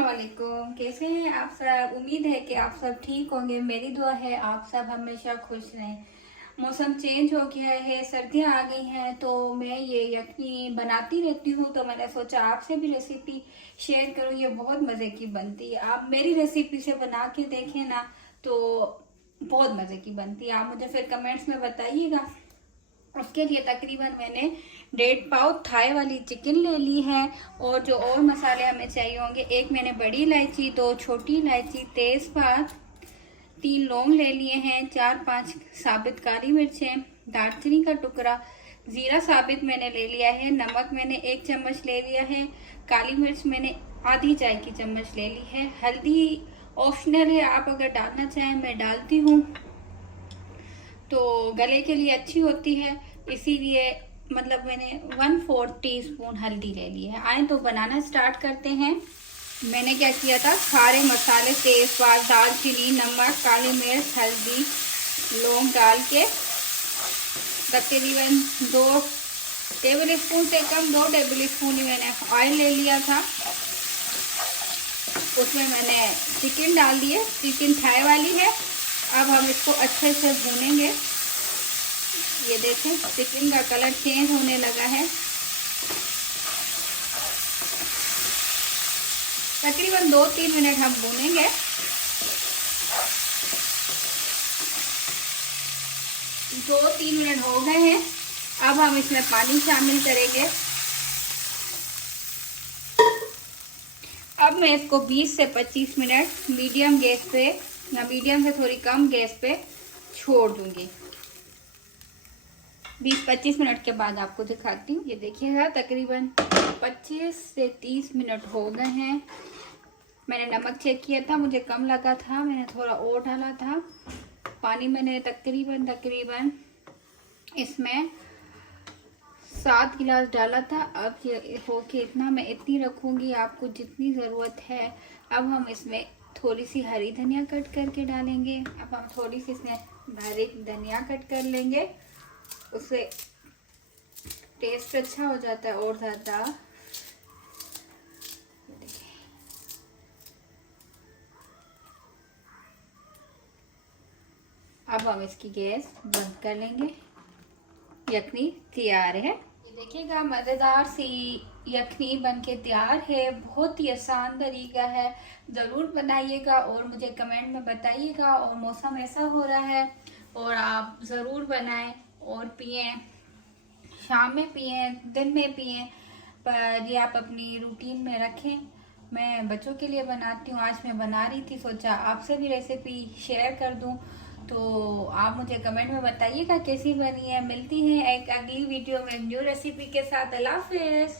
अस्सलाम वालेकुम। कैसे हैं आप सब? उम्मीद है कि आप सब ठीक होंगे। मेरी दुआ है आप सब हमेशा खुश रहें। मौसम चेंज हो गया है, सर्दियां आ गई हैं, तो मैं ये यखनी बनाती रहती हूँ, तो मैंने सोचा आपसे भी रेसिपी शेयर करूँ। ये बहुत मज़े की बनती है। आप मेरी रेसिपी से बना के देखें ना, तो बहुत मज़े की बनती है। आप मुझे फिर कमेंट्स में बताइएगा। उसके लिए तकरीबन मैंने 1.5 पाव थाई वाली चिकन ले ली है। और जो और मसाले हमें चाहिए होंगे, एक मैंने बड़ी इलायची, 2 छोटी इलायची, तेज़पात, 3 लौंग ले लिए हैं, 4-5 साबित काली मिर्चें, दालचीनी का टुकड़ा, जीरा साबित मैंने ले लिया है, नमक मैंने 1 चम्मच ले लिया है, काली मिर्च मैंने आधी चाय की चम्मच ले ली है, हल्दी ऑप्शनल है, आप अगर डालना चाहें मैं डालती हूँ, तो गले के लिए अच्छी होती है, इसीलिए मतलब मैंने 1/4 टीस्पून हल्दी ले ली है। आए तो बनाना स्टार्ट करते हैं। मैंने क्या किया था, सारे मसाले तेज़पात, दालचीनी, नमक, काली मिर्च, हल्दी, लौंग डाल के तकरीबन 2 टेबल स्पून से कम 2 टेबल स्पून ही मैंने ऑयल ले लिया था। उसमें मैंने चिकन डाल दिए। चिकन थाई वाली है। अब हम इसको अच्छे से भूनेंगे। ये देखें चिकन का कलर चेंज होने लगा है। तकरीबन 2-3 मिनट हम भूनेंगे। दो 3 मिनट हो गए हैं। अब हम इसमें पानी शामिल करेंगे। अब मैं इसको 20 से 25 मिनट मीडियम गैस पे या मीडियम से थोड़ी कम गैस पे छोड़ दूंगी। 20-25 मिनट के बाद आपको दिखाती हूँ। ये देखिएगा तकरीबन 25 से 30 मिनट हो गए हैं। मैंने नमक चेक किया था, मुझे कम लगा था, मैंने थोड़ा और डाला था। पानी मैंने तकरीबन इसमें 7 गिलास डाला था। अब ये हो के इतना मैं इतनी रखूँगी, आपको जितनी ज़रूरत है। अब हम इसमें थोड़ी सी हरी धनिया कट करके डालेंगे। अब हम थोड़ी सी इसमें हरी धनिया कट कर लेंगे, उससे टेस्ट अच्छा हो जाता है और ज़्यादा। अब हम इसकी गैस बंद कर लेंगे। यखनी तैयार है। ये देखिएगा मज़ेदार सी यखनी बनके तैयार है। बहुत ही आसान तरीका है, ज़रूर बनाइएगा और मुझे कमेंट में बताइएगा। और मौसम ऐसा हो रहा है और आप ज़रूर बनाएं और पिएं। शाम में पिएं, दिन में पिएं, पर ये आप अपनी रूटीन में रखें। मैं बच्चों के लिए बनाती हूँ, आज मैं बना रही थी, सोचा आपसे भी रेसिपी शेयर कर दूँ। तो आप मुझे कमेंट में बताइएगा कैसी बनी है। मिलती हैं एक अगली वीडियो में न्यू रेसिपी के साथ। अल्लाह हाफिज़।